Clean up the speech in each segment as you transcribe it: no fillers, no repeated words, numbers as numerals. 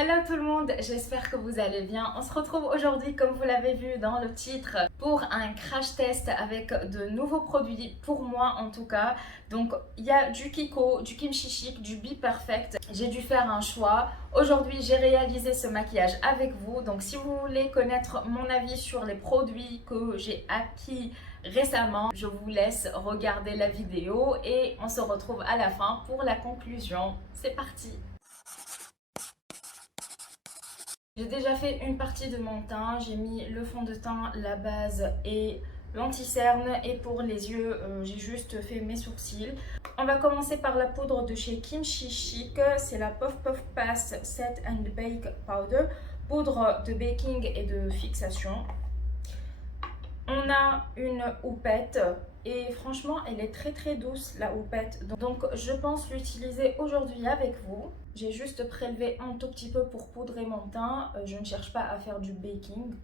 Hello tout le monde, j'espère que vous allez bien. On se retrouve aujourd'hui, comme vous l'avez vu dans le titre, pour un crash test avec de nouveaux produits, pour moi en tout cas. Donc il y a du Kiko, du Kimchi Chic, du Be Perfect. J'ai dû faire un choix. Aujourd'hui j'ai réalisé ce maquillage avec vous. Donc si vous voulez connaître mon avis sur les produits que j'ai acquis récemment, je vous laisse regarder la vidéo et on se retrouve à la fin pour la conclusion. C'est parti! J'ai déjà fait une partie de mon teint, j'ai mis le fond de teint, la base et l'anti-cerne, et pour les yeux j'ai juste fait mes sourcils. On va commencer par la poudre de chez Kimchi Chic, c'est la Puff Puff Pass Set and Bake Powder, poudre de baking et de fixation. On a une houppette et franchement elle est très douce la houppette, donc je pense l'utiliser aujourd'hui avec vous. J'ai juste prélevé un tout petit peu pour poudrer mon teint, je ne cherche pas à faire du baking.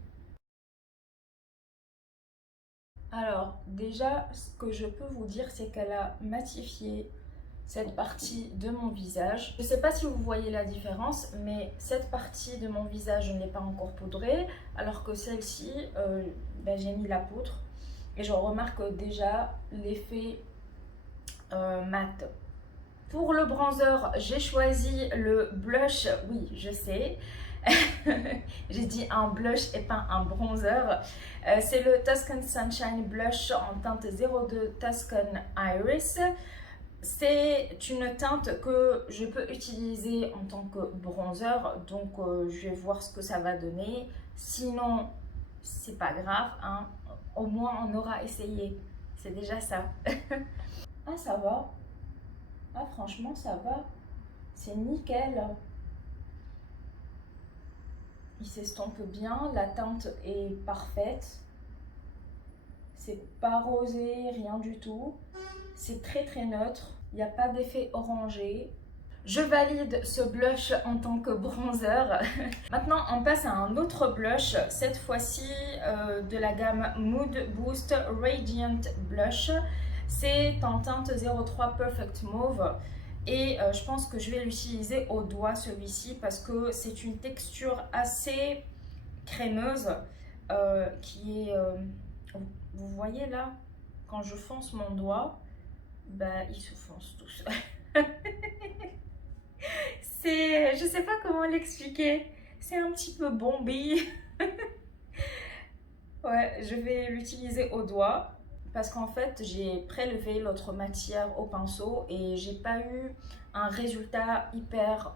Alors déjà ce que je peux vous dire c'est qu'elle a matifié cette partie de mon visage. Je ne sais pas si vous voyez la différence, mais cette partie de mon visage, je ne l'ai pas encore poudrée, alors que celle-ci, j'ai mis la poudre. Et je remarque déjà l'effet mat. Pour le bronzer, j'ai choisi le blush, oui, je sais. J'ai dit un blush et pas un bronzer. C'est le Tuscan Sunshine Blush en teinte 02 Tuscan Iris. C'est une teinte que je peux utiliser en tant que bronzer, donc je vais voir ce que ça va donner. Sinon, c'est pas grave, hein. Au moins on aura essayé, c'est déjà ça. Ah, ça va. Ah, franchement, ça va. C'est nickel. Il s'estompe bien, la teinte est parfaite. C'est pas rosé, rien du tout. C'est très neutre. Il n'y a pas d'effet orangé. Je valide ce blush en tant que bronzer. Maintenant, on passe à un autre blush, cette fois-ci de la gamme Mood Boost Radiant Blush. C'est en teinte 03 Perfect Mauve. Et je pense que je vais l'utiliser au doigt celui-ci parce que c'est une texture assez crémeuse qui est... vous voyez là, quand je fonce mon doigt, il se fonce tout seul. Je sais pas comment l'expliquer. C'est un petit peu bombé. Ouais, je vais l'utiliser au doigt parce qu'en fait j'ai prélevé l'autre matière au pinceau et j'ai pas eu un résultat hyper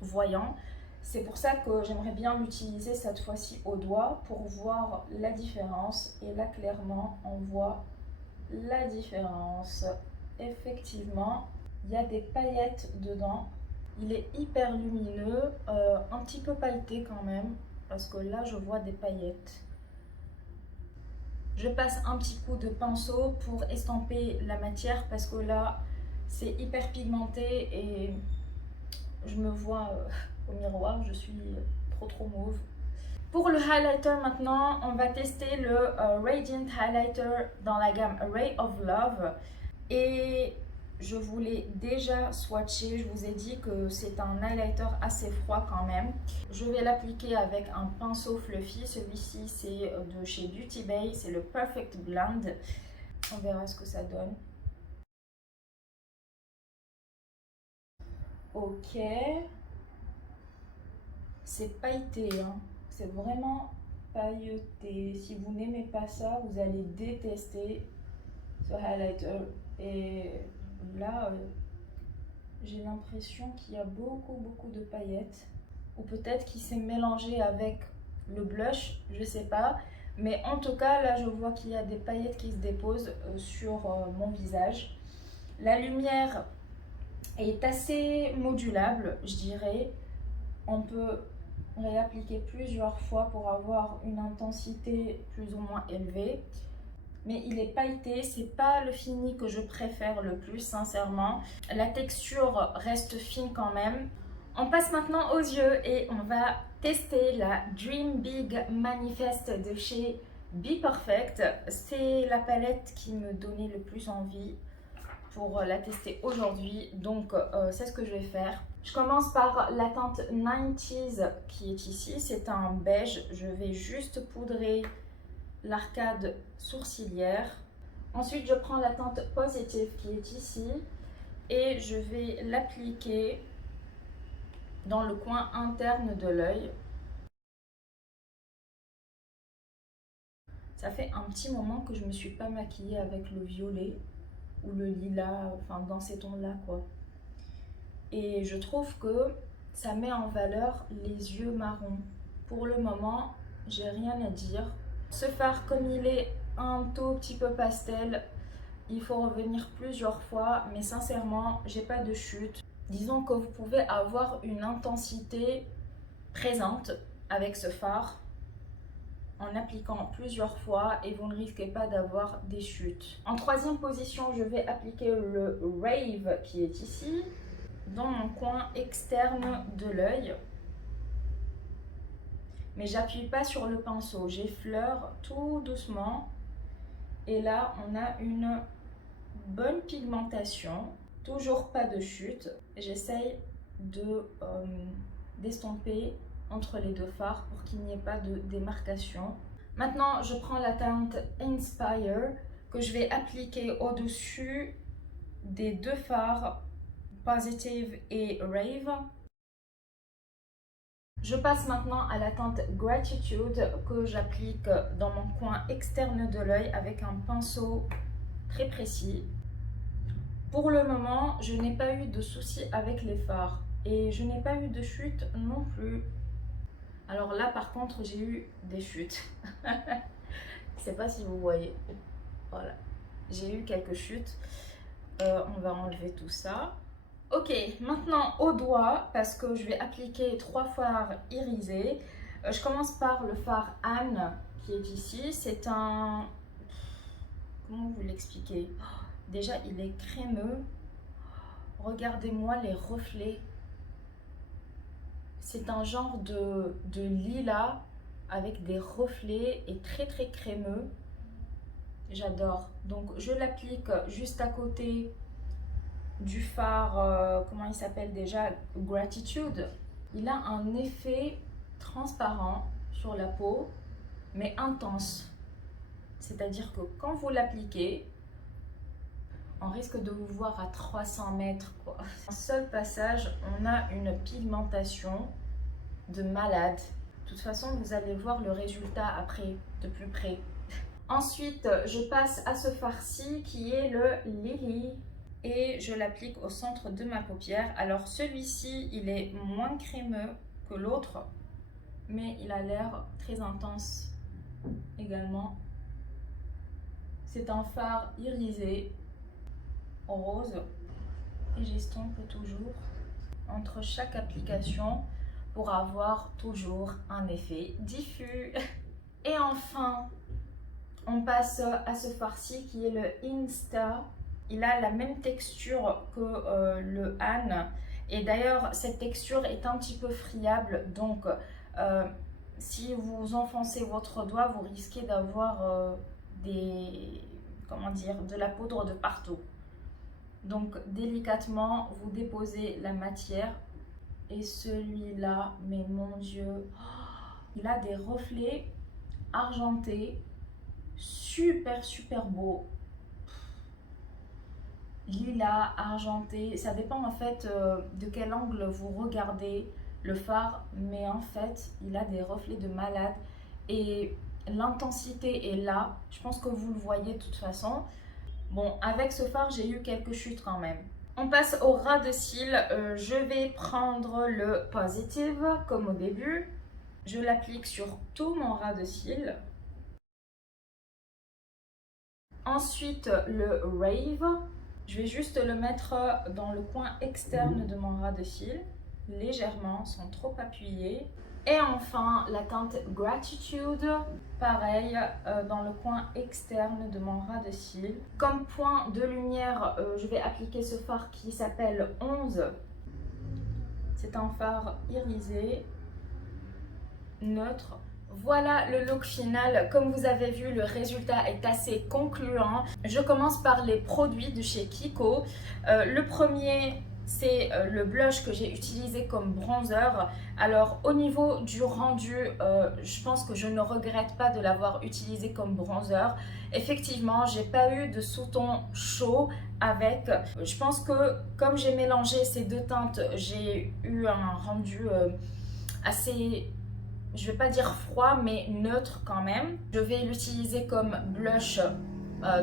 voyant. C'est pour ça que j'aimerais bien l'utiliser cette fois-ci au doigt pour voir la différence. Et là clairement on voit la différence. Effectivement, il y a des paillettes dedans. Il est hyper lumineux, un petit peu pailleté quand même, parce que là je vois des paillettes. Je passe un petit coup de pinceau pour estomper la matière parce que là c'est hyper pigmenté et je me vois au miroir, je suis trop mauve. Pour le highlighter maintenant, on va tester le Radiant Highlighter dans la gamme Ray of Love. Et je vous l'ai déjà swatché, je vous ai dit que c'est un highlighter assez froid quand même. Je vais l'appliquer avec un pinceau fluffy, celui-ci c'est de chez Beauty Bay, c'est le Perfect Blend. On verra ce que ça donne. Ok, c'est pailleté, hein. C'est vraiment pailleté. Si vous n'aimez pas ça, vous allez détester ce highlighter. Et là, j'ai l'impression qu'il y a beaucoup de paillettes. Ou peut-être qu'il s'est mélangé avec le blush, je sais pas. Mais en tout cas, là, je vois qu'il y a des paillettes qui se déposent sur mon visage. La lumière est assez modulable, je dirais. On peut réappliquer plusieurs fois pour avoir une intensité plus ou moins élevée. Mais il est pailleté, c'est pas le fini que je préfère le plus sincèrement. La texture reste fine quand même. On passe maintenant aux yeux et on va tester la Dream Big Manifest de chez Be Perfect. C'est la palette qui me donnait le plus envie. pour la tester aujourd'hui, donc c'est ce que je vais faire. Je commence par la teinte 90s qui est ici, c'est un beige. Je vais juste poudrer l'arcade sourcilière. Ensuite, je prends la teinte Positive qui est ici et je vais l'appliquer dans le coin interne de l'œil. Ça fait un petit moment que je ne me suis pas maquillée avec le violet ou le lilas, enfin dans ces tons-là quoi. Et je trouve que ça met en valeur les yeux marrons. Pour le moment, j'ai rien à dire. Ce fard, comme il est un tout petit peu pastel, il faut revenir plusieurs fois, mais sincèrement, j'ai pas de chute. Disons que vous pouvez avoir une intensité présente avec ce fard en appliquant plusieurs fois et vous ne risquez pas d'avoir des chutes. En troisième position, je vais appliquer le Rave qui est ici, dans mon coin externe de l'œil. Mais j'appuie pas sur le pinceau, j'effleure tout doucement. Et là, on a une bonne pigmentation, toujours pas de chute. J'essaye d'estomper entre les deux fards pour qu'il n'y ait pas de démarcation. Maintenant, je prends la teinte Inspire que je vais appliquer au-dessus des deux fards Positive et Rave. Je passe maintenant à la teinte Gratitude que j'applique dans mon coin externe de l'œil avec un pinceau très précis. Pour le moment, je n'ai pas eu de soucis avec les fards et je n'ai pas eu de chute non plus. Alors là, par contre, j'ai eu des chutes. Je ne sais pas si vous voyez. Voilà, j'ai eu quelques chutes. On va enlever tout ça. Ok, maintenant au doigt, parce que je vais appliquer 3 fards irisés. Je commence par le fard Anne qui est ici. C'est un... Comment vous l'expliquer? Déjà, il est crémeux. Regardez-moi les reflets. C'est un genre de lilas avec des reflets et très très crémeux. J'adore. Donc, je l'applique juste à côté du fard, comment il s'appelle déjà, Gratitude. Il a un effet transparent sur la peau, mais intense. C'est-à-dire que quand vous l'appliquez, on risque de vous voir à 300 mètres, quoi. Un seul passage, on a une pigmentation de malade. De toute façon, vous allez voir le résultat après, de plus près. Ensuite, je passe à ce fard-ci qui est le Lily. Et je l'applique au centre de ma paupière. Alors celui-ci, il est moins crémeux que l'autre, mais il a l'air très intense également. C'est un fard irisé, rose, et j'estompe toujours entre chaque application pour avoir toujours un effet diffus. Et enfin, on passe à ce fard-ci qui est le Insta. Il a la même texture que le Anne. Et d'ailleurs, cette texture est un petit peu friable. Donc, si vous enfoncez votre doigt, vous risquez d'avoir de la poudre de partout. Donc, délicatement, vous déposez la matière. Et celui-là, mais mon Dieu, il a des reflets argentés. Super, super beau. Lilas, argenté, ça dépend en fait de quel angle vous regardez le fard, mais en fait il a des reflets de malade et l'intensité est là. Je pense que vous le voyez de toute façon. Bon, avec ce fard j'ai eu quelques chutes quand même. On passe au ras de cils. Je vais prendre le Positive comme au début. Je l'applique sur tout mon ras de cils. Ensuite le Rave. Je vais juste le mettre dans le coin externe de mon ras de cils, légèrement, sans trop appuyer. Et enfin, la teinte Gratitude, pareil, dans le coin externe de mon ras de cils. Comme point de lumière, je vais appliquer ce fard qui s'appelle 11. C'est un fard irisé, neutre, Voilà le look final. Comme vous avez vu, le résultat est assez concluant. Je commence par les produits de chez Kiko. Le premier, c'est le blush que j'ai utilisé comme bronzer. Alors au niveau du rendu, je pense que je ne regrette pas de l'avoir utilisé comme bronzer. Effectivement, j'ai pas eu de sous-ton chaud avec. Je pense que comme j'ai mélangé ces deux teintes, j'ai eu un rendu assez, je vais pas dire froid, mais neutre quand même. Je vais l'utiliser comme blush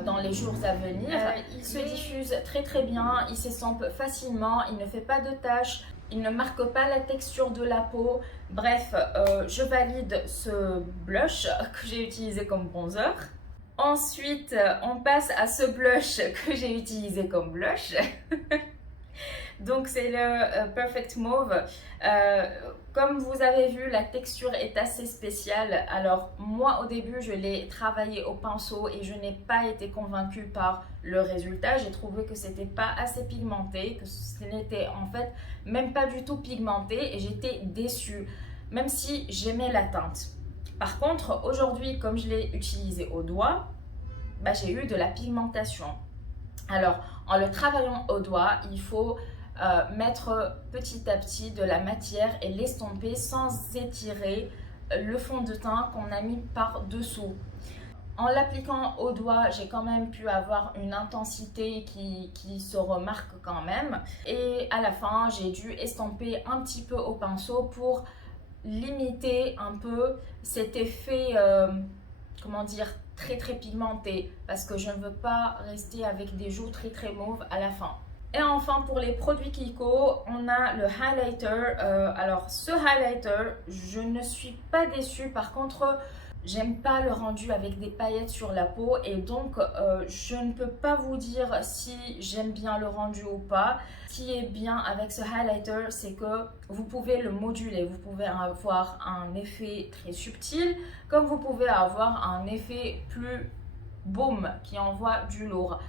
dans les jours à venir. Il se diffuse très très bien, il s'estompe facilement, il ne fait pas de taches, il ne marque pas la texture de la peau. Bref, je valide ce blush que j'ai utilisé comme bronzer. Ensuite, on passe à ce blush que j'ai utilisé comme blush. Donc c'est le Perfect Mauve. Comme vous avez vu, la texture est assez spéciale. Alors moi au début je l'ai travaillé au pinceau et je n'ai pas été convaincue par le résultat. J'ai trouvé que c'était pas assez pigmenté, que ce n'était en fait même pas du tout pigmenté et j'étais déçue, même si j'aimais la teinte. Par contre aujourd'hui, comme je l'ai utilisé au doigt, bah, j'ai eu de la pigmentation. Alors en le travaillant au doigt, il faut mettre petit à petit de la matière et l'estomper sans étirer le fond de teint qu'on a mis par dessous. En l'appliquant au doigt, j'ai quand même pu avoir une intensité qui se remarque quand même. Et à la fin, j'ai dû estomper un petit peu au pinceau pour limiter un peu cet effet, comment dire, très très pigmenté. Parce que je ne veux pas rester avec des joues très très mauves à la fin. Et enfin, pour les produits Kiko, on a le highlighter. Alors ce highlighter, je ne suis pas déçue. Par contre, j'aime pas le rendu avec des paillettes sur la peau. Et donc, je ne peux pas vous dire si j'aime bien le rendu ou pas. Ce qui est bien avec ce highlighter, c'est que vous pouvez le moduler. Vous pouvez avoir un effet très subtil, comme vous pouvez avoir un effet plus boom, qui envoie du lourd.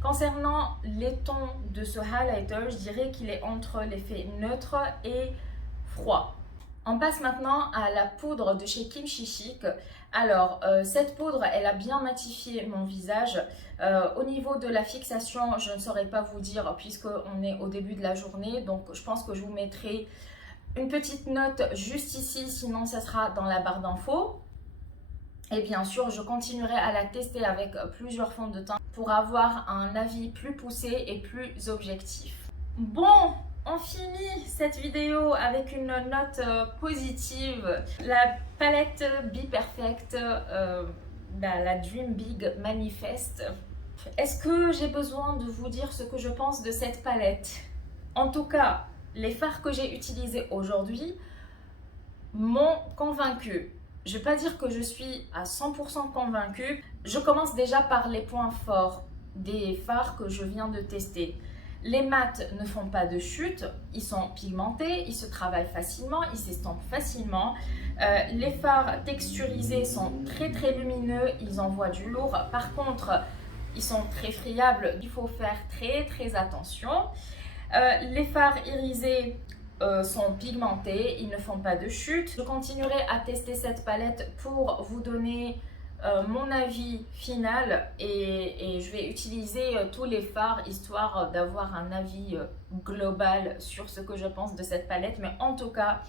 Concernant les tons de ce highlighter, je dirais qu'il est entre l'effet neutre et froid. On passe maintenant à la poudre de chez Kimchi Chic. Alors, cette poudre, elle a bien matifié mon visage. Au niveau de la fixation, je ne saurais pas vous dire puisqu'on est au début de la journée. Donc, je pense que je vous mettrai une petite note juste ici, sinon ça sera dans la barre d'infos. Et bien sûr, je continuerai à la tester avec plusieurs fonds de teint pour avoir un avis plus poussé et plus objectif. Bon, on finit cette vidéo avec une note positive. La palette Be Perfect, la Dream Big Manifest. Est-ce que j'ai besoin de vous dire ce que je pense de cette palette? En tout cas, les fards que j'ai utilisés aujourd'hui m'ont convaincue. Je ne vais pas dire que je suis à 100% convaincue. Je commence déjà par les points forts des fards que je viens de tester. Les mats ne font pas de chute, ils sont pigmentés, ils se travaillent facilement, ils s'estompent facilement. Les fards texturisés sont très très lumineux, ils envoient du lourd. Par contre, ils sont très friables, il faut faire très très attention. Les fards irisés sont pigmentés, ils ne font pas de chute. Je continuerai à tester cette palette pour vous donner mon avis final et je vais utiliser tous les fards histoire d'avoir un avis global sur ce que je pense de cette palette. Mais en tout cas,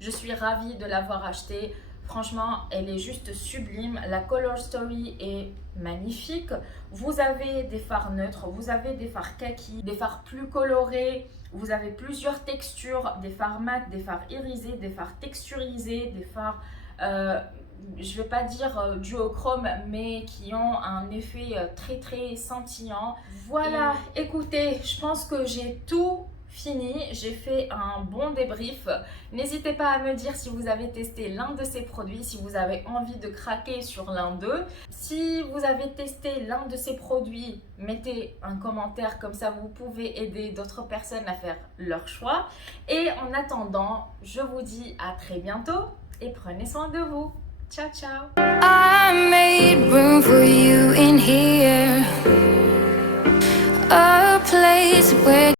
je suis ravie de l'avoir achetée. Franchement, elle est juste sublime. La Color Story est magnifique. Vous avez des fards neutres, vous avez des fards kaki, des fards plus colorés. Vous avez plusieurs textures, des fards mat, des fards irisés, des fards texturisés, des fards, je ne vais pas dire duochrome, mais qui ont un effet très très scintillant. Voilà, écoutez, je pense que j'ai tout fini, j'ai fait un bon débrief. N'hésitez pas à me dire si vous avez testé l'un de ces produits, si vous avez envie de craquer sur l'un d'eux. Si vous avez testé l'un de ces produits, mettez un commentaire, comme ça vous pouvez aider d'autres personnes à faire leur choix. Et en attendant, je vous dis à très bientôt et prenez soin de vous. Ciao, ciao! I made room for you in here, a place where